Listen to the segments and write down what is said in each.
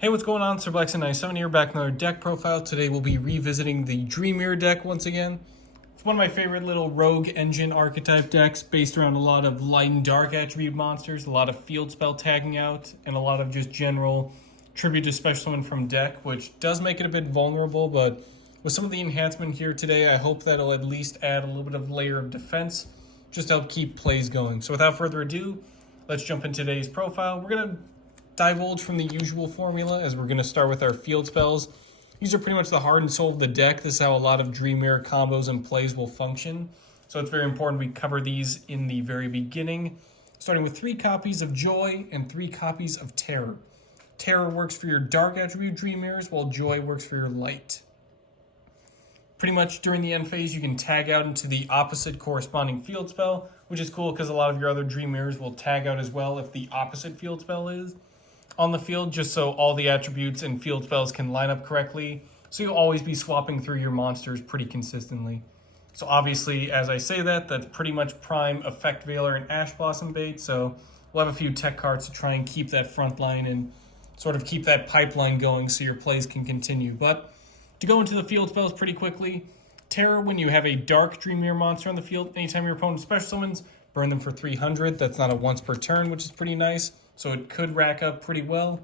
Hey, what's going on? Sir Blackson97 here, back with another deck profile. Today we'll be revisiting the Dreamir deck once again. It's one of my favorite little rogue engine archetype decks based around a lot of light and dark attribute monsters, a lot of field spell tagging out, and a lot of just general tribute to special summon from deck, which does make it a bit vulnerable, but with some of the enhancement here today, I hope that'll at least add a little bit of layer of defense just to help keep plays going. So without further ado, let's jump into today's profile. We're going to divulge from the usual formula as we're going to start with our field spells. These are pretty much the heart and soul of the deck. This is how a lot of Dreamir combos and plays will function. So it's very important we cover these in the very beginning, starting with 3 copies of Joy and 3 copies of Terror. Terror works for your dark attribute Dreamirs, while Joy works for your light. Pretty much during the end phase, you can tag out into the opposite corresponding field spell, which is cool because a lot of your other Dreamirs will tag out as well if the opposite field spell is on the field, just so all the attributes and field spells can line up correctly. So you'll always be swapping through your monsters pretty consistently. So obviously, as I say that, that's pretty much Prime, Effect Veiler, and Ash Blossom bait. So we'll have a few tech cards to try and keep that front line and sort of keep that pipeline going so your plays can continue. But to go into the field spells pretty quickly, Terror, when you have a dark Dreamir monster on the field, anytime your opponent special summons, burn them for 300. That's not a once per turn, which is pretty nice. So it could rack up pretty well.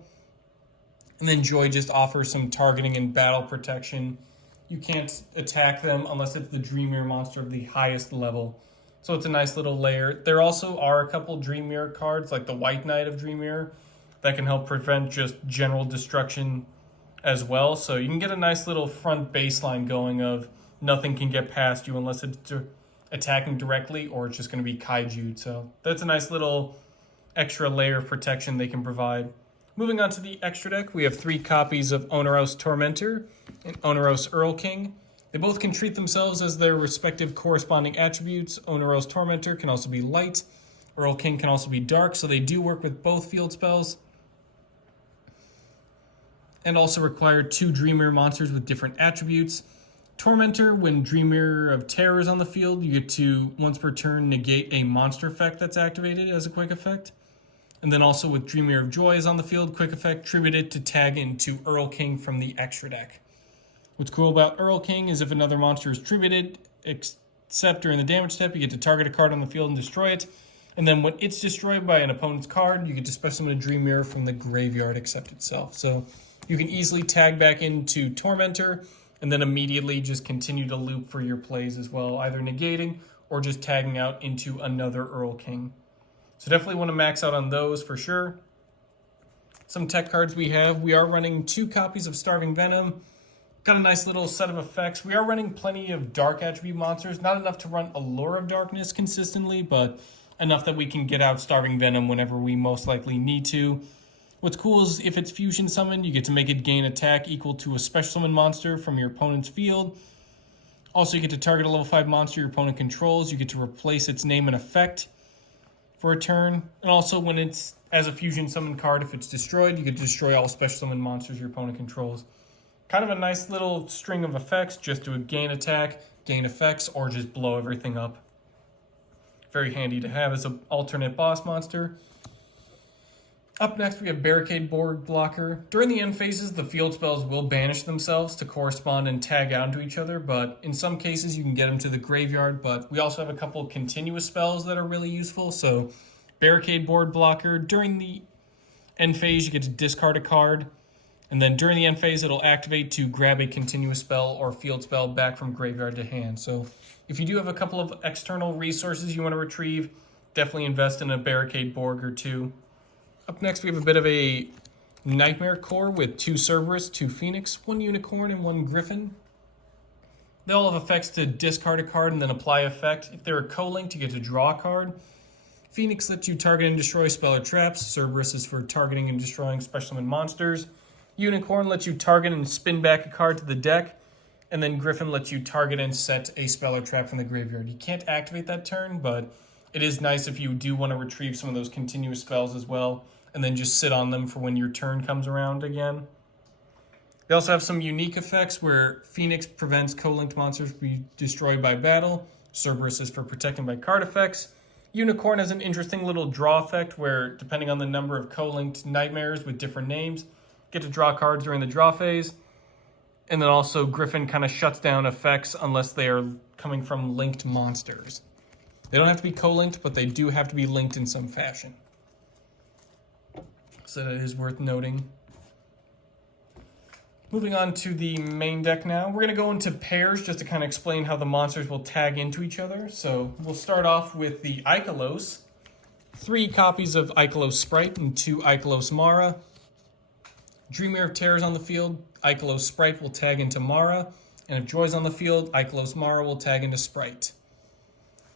And then Joy just offers some targeting and battle protection. You can't attack them unless it's the Dreamir monster of the highest level. So it's a nice little layer. There also are a couple Dreamir cards, like the White Knight of Dreamir, that can help prevent just general destruction as well. So you can get a nice little front baseline going of nothing can get past you unless it's attacking directly or it's just going to be kaiju. So that's a nice little extra layer of protection they can provide. Moving on to the extra deck, we have 3 copies of Oneros Tormentor and Oneros Earl King. They both can treat themselves as their respective corresponding attributes. Oneros Tormentor can also be light. Earl King can also be dark, so they do work with both field spells. And also require 2 Dreamir monsters with different attributes. Tormentor, when Dreamir of Terror is on the field, you get to, once per turn, negate a monster effect that's activated as a quick effect. And then also with Dreamir of Joy is on the field, quick effect, tribute it to tag into Earl King from the extra deck. What's cool about Earl King is if another monster is tributed, except during the damage step, you get to target a card on the field and destroy it. And then when it's destroyed by an opponent's card, you get to special summon a Dreamir from the graveyard except itself. So you can easily tag back into Tormentor and then immediately just continue to loop for your plays as well, either negating or just tagging out into another Earl King. So definitely want to max out on those for sure. Some tech cards we have. We are running 2 copies of Starving Venom. Got a nice little set of effects. We are running plenty of dark attribute monsters. Not enough to run Allure of Darkness consistently, but enough that we can get out Starving Venom whenever we most likely need to. What's cool is if it's fusion summoned, you get to make it gain attack equal to a special summon monster from your opponent's field. Also, you get to target a level 5 monster your opponent controls. You get to replace its name and effect for a turn. And also, when it's as a fusion summon card, if it's destroyed, you get to destroy all special summon monsters your opponent controls. Kind of a nice little string of effects just to gain attack, gain effects, or just blow everything up. Very handy to have as an alternate boss monster. Up next, we have Barricade Board Blocker. During the end phases, the field spells will banish themselves to correspond and tag out to each other, but in some cases, you can get them to the graveyard, but we also have a couple continuous spells that are really useful. So, Barricade Board Blocker, during the end phase, you get to discard a card, and then during the end phase, it'll activate to grab a continuous spell or field spell back from graveyard to hand. So, if you do have a couple of external resources you want to retrieve, definitely invest in a Barricade Board or 2. Up next, we have a bit of a Nightmare Core with 2 Cerberus, 2 Phoenix, 1 Unicorn, and 1 Griffin. They all have effects to discard a card and then apply effect. If they're a co-linked, you get to draw a card. Phoenix lets you target and destroy spell or traps. Cerberus is for targeting and destroying special summon monsters. Unicorn lets you target and spin back a card to the deck. And then Griffin lets you target and set a spell or trap from the graveyard. You can't activate that turn, but it is nice if you do want to retrieve some of those continuous spells as well, and then just sit on them for when your turn comes around again. They also have some unique effects where Phoenix prevents co-linked monsters from being destroyed by battle. Cerberus is for protecting by card effects. Unicorn has an interesting little draw effect where, depending on the number of co-linked nightmares with different names, get to draw cards during the draw phase. And then also Griffin kind of shuts down effects unless they are coming from linked monsters. They don't have to be co-linked, but they do have to be linked in some fashion. So that is worth noting. Moving on to the main deck now. We're going to go into pairs just to kind of explain how the monsters will tag into each other. So we'll start off with the YuGiOh. 3 copies of YuGiOh Sprite and 2 YuGiOh Mara. Dreamer of Terror's on the field, YuGiOh Sprite will tag into Mara. And if Joy's on the field, YuGiOh Mara will tag into Sprite.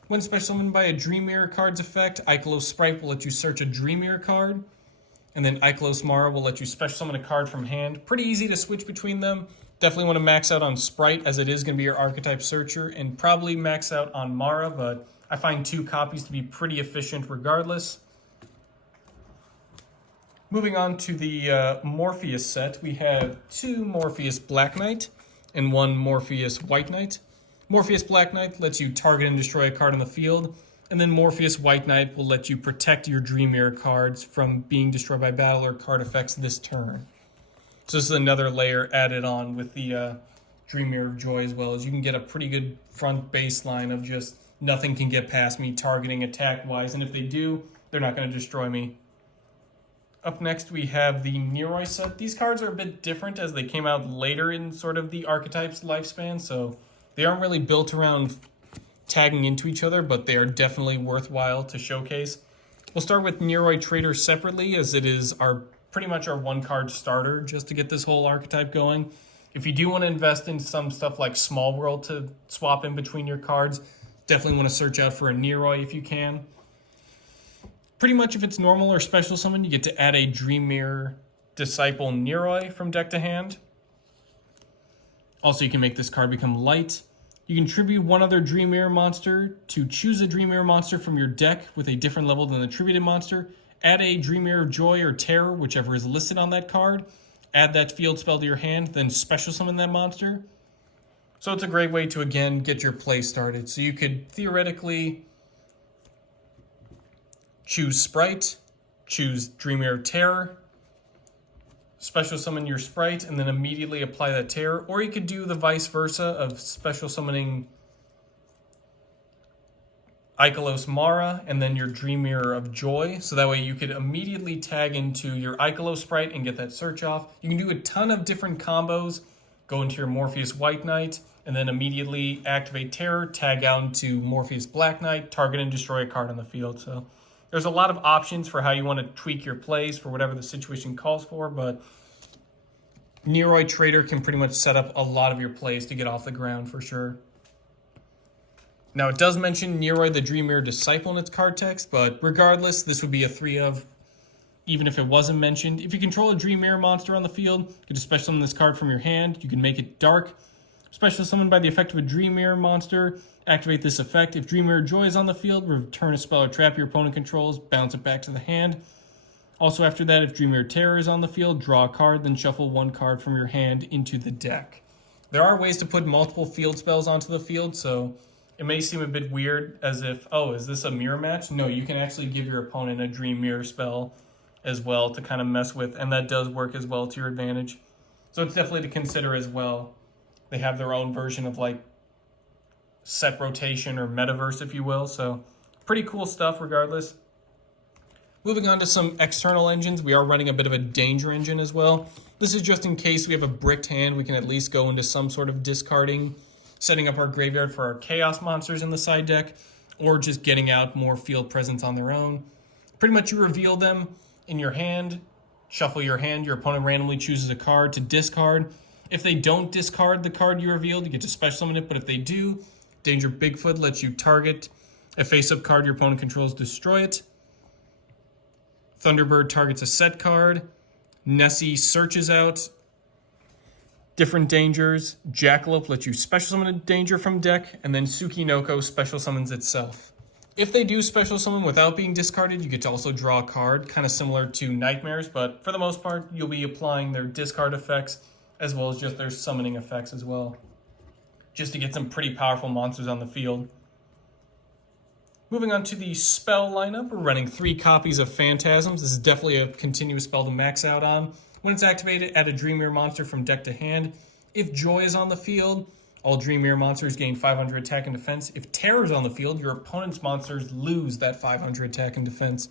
When special summoned by a Dream Mirror card's effect, YuGiOh Sprite will let you search a Dream Mirror card. And then YuGiOh Mara will let you special summon a card from hand. Pretty easy to switch between them. Definitely want to max out on Sprite as it is going to be your archetype searcher. And probably max out on Mara, but I find 2 copies to be pretty efficient regardless. Moving on to the Morpheus set, we have 2 Morpheus Black Knight and 1 Morpheus White Knight. Morpheus Black Knight lets you target and destroy a card on the field, and then Morpheus White Knight will let you protect your Dream Mirror cards from being destroyed by battle or card effects this turn. So this is another layer added on with the Dream Mirror of Joy as well, as you can get a pretty good front baseline of just nothing can get past me targeting attack-wise, and if they do, they're not going to destroy me. Up next, we have the Neroy set. These cards are a bit different as they came out later in sort of the archetype's lifespan, so they aren't really built around tagging into each other, but they are definitely worthwhile to showcase. We'll start with Neroy Trader separately, as it is pretty much our 1-card starter just to get this whole archetype going. If you do want to invest in some stuff like Small World to swap in between your cards, definitely want to search out for a Neroy if you can. Pretty much if it's normal or special summon, you get to add a Dream Mirror Disciple Neroy from deck to hand. Also, you can make this card become light. You can tribute 1 other Dream Mirror monster to choose a Dream Mirror monster from your deck with a different level than the tributed monster. Add a Dream Mirror of Joy or Terror, whichever is listed on that card. Add that field spell to your hand, then special summon that monster. So it's a great way to, again, get your play started. So you could theoretically choose Sprite, choose Dream Mirror Terror, special summon your Sprite, and then immediately apply that Terror. Or you could do the vice versa of special summoning YuGiOh Mara and then your Dream Mirror of Joy. So that way you could immediately tag into your YuGiOh Sprite and get that search off. You can do a ton of different combos. Go into your Morpheus White Knight and then immediately activate Terror, tag out into Morpheus Black Knight, target and destroy a card on the field. So there's a lot of options for how you want to tweak your plays for whatever the situation calls for, but Neroy Trader can pretty much set up a lot of your plays to get off the ground for sure. Now, it does mention Neroy the Dream Mirror Disciple in its card text, but regardless, this would be a 3 of, even if it wasn't mentioned. If you control a Dream Mirror monster on the field, you can just special summon this card from your hand. You can make it dark. Special summon by the effect of a Dream Mirror monster. Activate this effect. If Dream Mirror Joy is on the field, return a spell or trap your opponent controls, bounce it back to the hand. Also after that, if Dream Mirror Terror is on the field, draw a card, then shuffle 1 card from your hand into the deck. There are ways to put multiple field spells onto the field, so it may seem a bit weird as if, oh, is this a mirror match? No, you can actually give your opponent a Dream Mirror spell as well to kind of mess with, and that does work as well to your advantage. So it's definitely to consider as well. They have their own version of like set rotation or metaverse, if you will. So pretty cool stuff regardless. Moving on to some external engines, we are running a bit of a danger engine as well. This is just in case we have a bricked hand, we can at least go into some sort of discarding, setting up our graveyard for our chaos monsters in the side deck, or just getting out more field presence on their own. Pretty much you reveal them in your hand, shuffle your hand, your opponent randomly chooses a card to discard. If they don't discard the card you revealed, you get to special summon it, but if they do, Danger Bigfoot lets you target a face-up card your opponent controls, destroy it. Thunderbird targets a set card. Nessie searches out different dangers. Jackalope lets you special summon a danger from deck, and then Tsukinoko special summons itself. If they do special summon without being discarded, you get to also draw a card, kind of similar to Nightmares, but for the most part, you'll be applying their discard effects as well as just their summoning effects as well, just to get some pretty powerful monsters on the field. Moving on to the spell lineup, we're running 3 copies of Phantasms. This is definitely a continuous spell to max out on. When it's activated, add a Dream Mirror monster from deck to hand. If Joy is on the field, all Dream Mirror monsters gain 500 attack and defense. If Terror is on the field, your opponent's monsters lose that 500 attack and defense.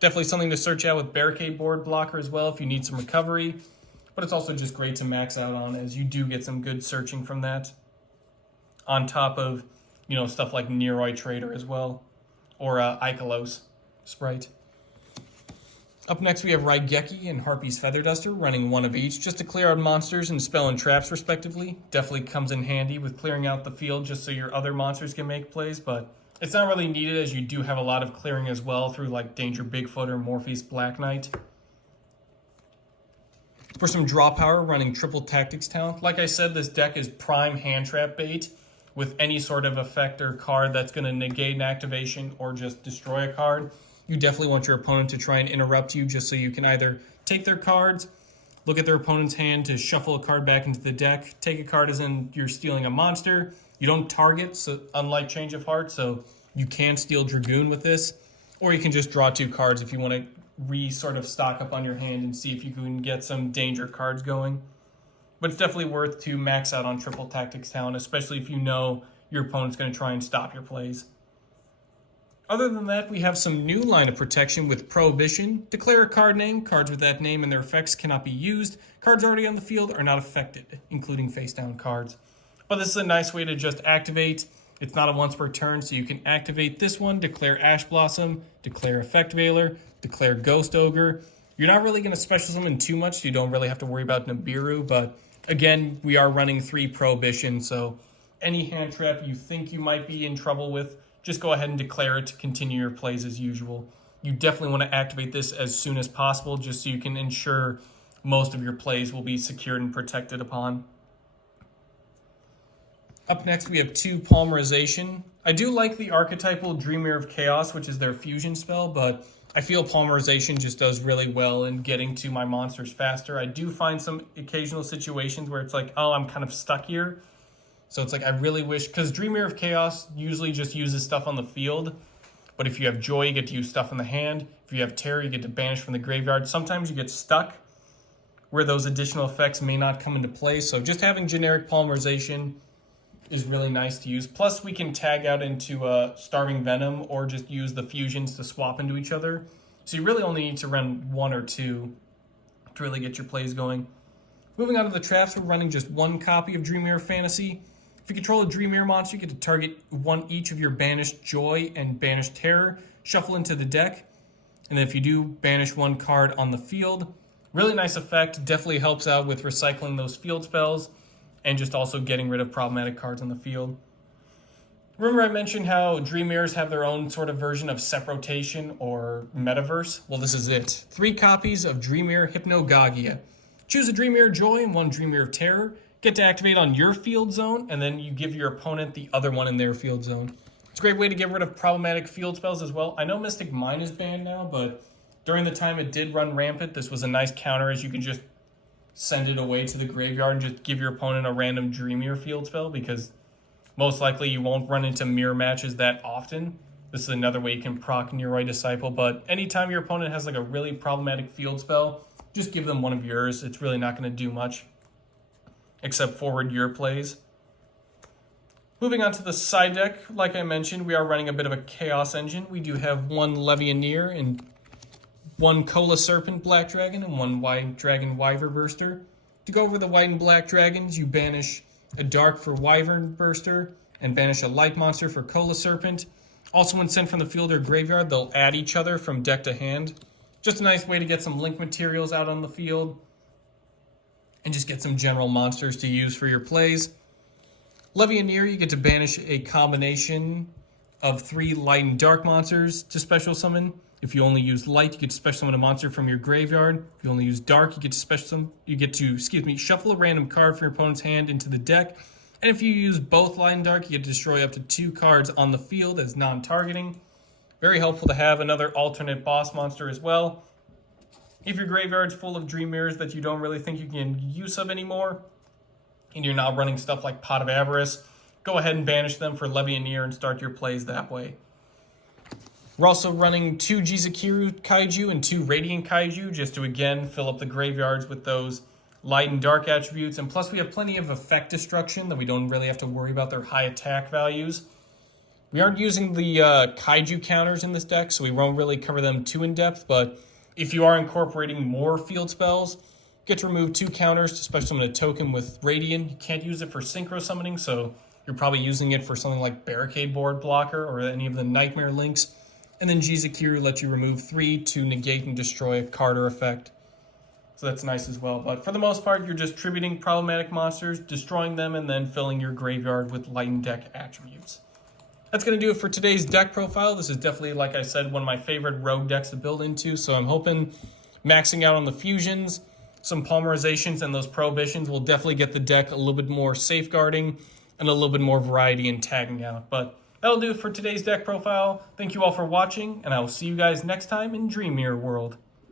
Definitely something to search out with Barricade Board Blocker as well if you need some recovery. But it's also just great to max out on, as you do get some good searching from that. On top of, stuff like Neroy Trader as well. Or Ikelos Sprite. Up next we have Raigeki and Harpy's Feather Duster, running one of each, just to clear out monsters and spell and traps respectively. Definitely comes in handy with clearing out the field just so your other monsters can make plays, but it's not really needed as you do have a lot of clearing as well through like Danger Bigfoot or Morpheus Black Knight. For some draw power, running Triple Tactics Talent. Like I said, this deck is prime hand trap bait with any sort of effect or card that's going to negate an activation or just destroy a card. You definitely want your opponent to try and interrupt you just so you can either take their cards, look at their opponent's hand to shuffle a card back into the deck, take a card as in you're stealing a monster. You don't target, so unlike Change of Heart, so you can steal Dragoon with this. Or you can just draw 2 cards if you want to sort of stock up on your hand and see if you can get some danger cards going. But it's definitely worth to max out on Triple Tactics Talent, especially if you know your opponent's going to try and stop your plays. Other than that, we have some new line of protection with Prohibition. Declare a card name. Cards with that name and their effects cannot be used. Cards already on the field are not affected, including face-down cards. But this is a nice way to just activate. It's not a once per turn, so you can activate this one, declare Ash Blossom, declare Effect Veiler, declare Ghost Ogre. You're not really going to special summon too much, so you don't really have to worry about Nibiru, but again, we are running 3 Prohibition, so any hand trap you think you might be in trouble with, just go ahead and declare it to continue your plays as usual. You definitely want to activate this as soon as possible just so you can ensure most of your plays will be secured and protected upon. Up next, we have 2 Polymerization. I do like the archetypal Dream Mirror of Chaos, which is their fusion spell, but I feel Polymerization just does really well in getting to my monsters faster. I do find some occasional situations where it's like, oh, I'm kind of stuck here. So it's like, I really wish, because Dream Mirror of Chaos usually just uses stuff on the field. But if you have Joy, you get to use stuff in the hand. If you have Terror, you get to banish from the graveyard. Sometimes you get stuck where those additional effects may not come into play. So just having generic Polymerization is really nice to use. Plus, we can tag out into Starving Venom or just use the fusions to swap into each other. So you really only need to run 1 or 2 to really get your plays going. Moving on to the traps, we're running just 1 copy of Dream Mirror Fantasy. If you control a Dream Mirror monster, you get to target 1 each of your banished Joy and banished Terror, shuffle into the deck, and then if you do, banish 1 card on the field. Really nice effect, definitely helps out with recycling those field spells, and just also getting rid of problematic cards on the field. Remember I mentioned how Dream Mirrors have their own sort of version of Seprotation or Metaverse? Well, this is it. 3 copies of Dream Mirror Hypnagogia. Choose a Dream Mirror Joy and 1 Dream Mirror of Terror. Get to activate on your field zone, and then you give your opponent the other one in their field zone. It's a great way to get rid of problematic field spells as well. I know Mystic Mine is banned now, but during the time it did run rampant, this was a nice counter as you can just send it away to the graveyard and just give your opponent a random Dream Mirror field spell, because most likely you won't run into mirror matches that often. This is another way you can proc Neroy Disciple, but anytime your opponent has like a really problematic field spell, just give them one of yours. It's really not going to do much except forward your plays. Moving on to the side deck, like I mentioned, we are running a bit of a Chaos Engine. We do have 1 Levianeer and 1 Cola Serpent Black Dragon and 1 White Dragon Wyvern Burster. To go over the White and Black Dragons, you banish a Dark for Wyvern Burster and banish a Light Monster for Cola Serpent. Also, when sent from the field or graveyard, they'll add each other from deck to hand. Just a nice way to get some link materials out on the field and just get some general monsters to use for your plays. Levianeer, you get to banish a combination of 3 light and dark monsters to special summon. If you only use light, you get to special summon a monster from your graveyard. If you only use dark, you get to shuffle a random card from your opponent's hand into the deck. And if you use both light and dark, you get to destroy up to 2 cards on the field as non-targeting. Very helpful to have another alternate boss monster as well. If your graveyard's full of Dream Mirrors that you don't really think you can use of anymore, and you're not running stuff like Pot of Avarice, go ahead and banish them for Levianeer and start your plays that way. We're also running 2 Jizukiru Kaiju and 2 Radiant Kaiju, just to again fill up the graveyards with those light and dark attributes. And plus we have plenty of effect destruction that we don't really have to worry about their high attack values. We aren't using the Kaiju counters in this deck, so we won't really cover them too in depth, but if you are incorporating more field spells, you get to remove 2 counters to special summon a token with Radiant. You can't use it for synchro summoning, so you're probably using it for something like Barricade Board Blocker or any of the Nightmare links. And then Jizukiru lets you remove 3 to negate and destroy a card or effect. So that's nice as well. But for the most part, you're just tributing problematic monsters, destroying them, and then filling your graveyard with lightened deck attributes. That's going to do it for today's deck profile. This is definitely, like I said, one of my favorite rogue decks to build into. So I'm hoping maxing out on the fusions, some polymerizations, and those prohibitions will definitely get the deck a little bit more safeguarding and a little bit more variety in tagging out. But that'll do it for today's deck profile. Thank you all for watching, and I will see you guys next time in Dream Mirror World.